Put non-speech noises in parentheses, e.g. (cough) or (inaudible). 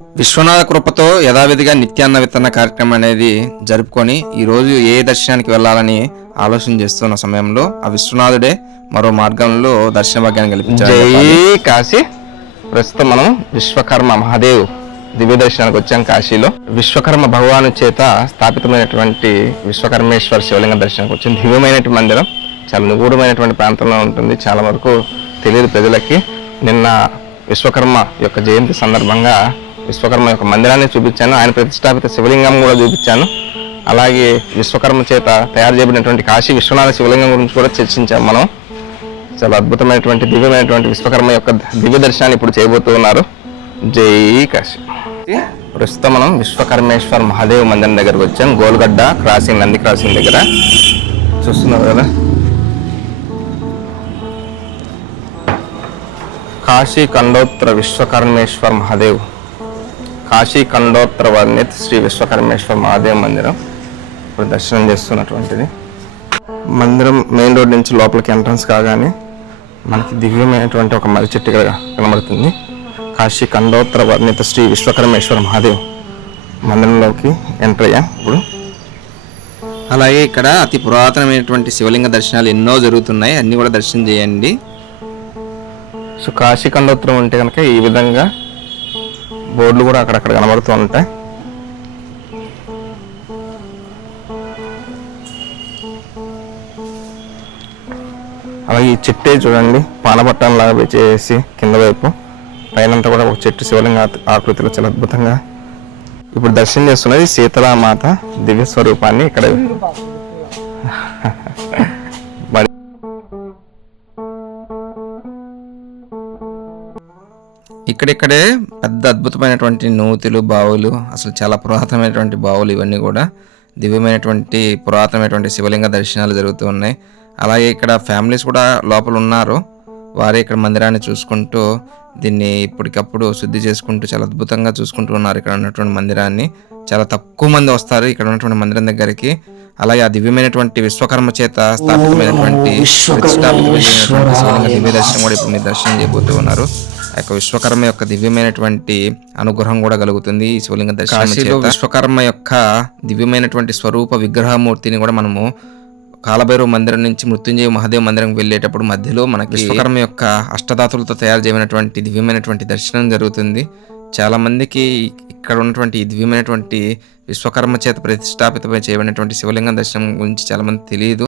విశ్వనాథ కృపతో యథావిధిగా నిత్యాన్న విత్తన కార్యక్రమం అనేది జరుపుకొని ఈరోజు ఏ దర్శనానికి వెళ్ళాలని ఆలోచన చేస్తున్న సమయంలో ఆ విశ్వనాథుడే మరో మార్గంలో దర్శన భాగ్యాన్ని కల్పించాడు జై కాశీ. ప్రస్తుతం మనం విశ్వకర్మ మహాదేవ్ దివ్య దర్శనానికి వచ్చాం కాశీలో. విశ్వకర్మ భగవాను చేత స్థాపితమైనటువంటి విశ్వకర్మేశ్వర శివలింగ దర్శనానికి వచ్చాం. దివ్యమైనటువంటి మందిరం చాలా నిగూఢమైనటువంటి ప్రాంతంలో ఉంటుంది. చాలా వరకు తెలియదు ప్రజలకి. నిన్న విశ్వకర్మ యొక్క జయంతి సందర్భంగా విశ్వకర్మ యొక్క మందిరాన్ని చూపించాను. ఆయన ప్రతిష్టాపిత శివలింగం కూడా చూపించాను. అలాగే విశ్వకర్మ చేత తయారు చేయబడినటువంటి కాశీ విశ్వనాథ శివలింగం గురించి కూడా చర్చించాం మనం. చాలా అద్భుతమైనటువంటి దివ్యమైనటువంటి విశ్వకర్మ యొక్క దివ్య దర్శనాన్ని ఇప్పుడు చేయబోతూ ఉన్నారు. జై కాశీ. ప్రస్తుతం మనం విశ్వకర్మేశ్వర్ మహాదేవ్ మందిరం దగ్గరకు వచ్చాం. గోల్గడ్డ క్రాసింగ్ నంది క్రాసింగ్ దగ్గర. చూస్తున్నారు కదా? కాశీ కండోత్ర విశ్వకర్మేశ్వర్ మహాదేవ్. కాశీ ఖండోత్తర వర్ణిత్ శ్రీ విశ్వకర్మేశ్వర్ మహాదేవ్ మందిరం. ఇప్పుడు దర్శనం చేస్తున్నటువంటిది. మందిరం మెయిన్ రోడ్ నుంచి లోపలికి ఎంట్రన్స్ కాగానే మనకి దివ్యమైనటువంటి ఒక మర్రి చెట్టు కనబడుతుంది. కాశీ ఖండోత్తర వర్ణిత శ్రీ విశ్వకర్మేశ్వర మహాదేవ్ మందిరంలోకి ఎంటర్ అయ్యాం ఇప్పుడు. అలాగే ఇక్కడ అతి పురాతనమైనటువంటి శివలింగ దర్శనాలు ఎన్నో జరుగుతున్నాయి. అన్ని కూడా దర్శనం చేయండి. సో కాశీ ఖండోత్తరం ఉంటే కనుక ఈ విధంగా బోర్డులు కూడా అక్కడక్కడ కనబడుతూ ఉంటాయి. అలాగే ఈ చెట్టే చూడండి పానపట్టం లాగా చేసి కింద వైపు. పైనంతా కూడా ఒక చెట్టు శివలింగ ఆకృతిలో చాలా అద్భుతంగా ఇప్పుడు దర్శనం చేస్తున్నది సీతలామాత దివ్య స్వరూపాన్ని ఇక్కడ (laughs) ఇక్కడిక్కడే పెద్ద అద్భుతమైనటువంటి నూతులు బావులు అసలు చాలా పురాతనమైనటువంటి బావులు ఇవన్నీ కూడా దివ్యమైనటువంటి పురాతనమైనటువంటి శివలింగ దర్శనాలు జరుగుతూ ఉన్నాయి. అలాగే ఇక్కడ ఫ్యామిలీస్ కూడా లోపల ఉన్నారు. వారే ఇక్కడ మందిరాన్ని చూసుకుంటూ దీన్ని ఇప్పటికప్పుడు శుద్ధి చేసుకుంటూ చాలా అద్భుతంగా చూసుకుంటూ ఉన్నారు ఇక్కడ ఉన్నటువంటి మందిరాన్ని. చాలా తక్కువ మంది వస్తారు ఇక్కడ ఉన్నటువంటి మందిరం దగ్గరికి. అలాగే ఆ దివ్యమైనటువంటి విశ్వకర్మ చేత స్థాపితమైనటువంటి దివ్య దర్శనం కూడా ఇప్పుడు మీరు దర్శనం చేయబోతూ ఉన్నారు. యొక్క విశ్వకర్మ యొక్క దివ్యమైనటువంటి అనుగ్రహం కూడా కలుగుతుంది ఈ శివలింగ దర్శనం విశ్వకర్మ యొక్క దివ్యమైనటువంటి స్వరూప విగ్రహమూర్తిని కూడా మనము కాలభైరవ మందిరం నుంచి మృత్యుంజయ మహాదేవ్ మందిరం వెళ్ళేటప్పుడు మధ్యలో మనకి విశ్వకర్మ యొక్క అష్టధాతులతో తయారు చేయనటువంటి దివ్యమైనటువంటి దర్శనం జరుగుతుంది. చాలా మందికి ఇక్కడ ఉన్నటువంటి దివ్యమైనటువంటి విశ్వకర్మ చేత ప్రతిష్టాపితమై చేయబడినటువంటి శివలింగ దర్శనం గురించి చాలా మంది తెలియదు.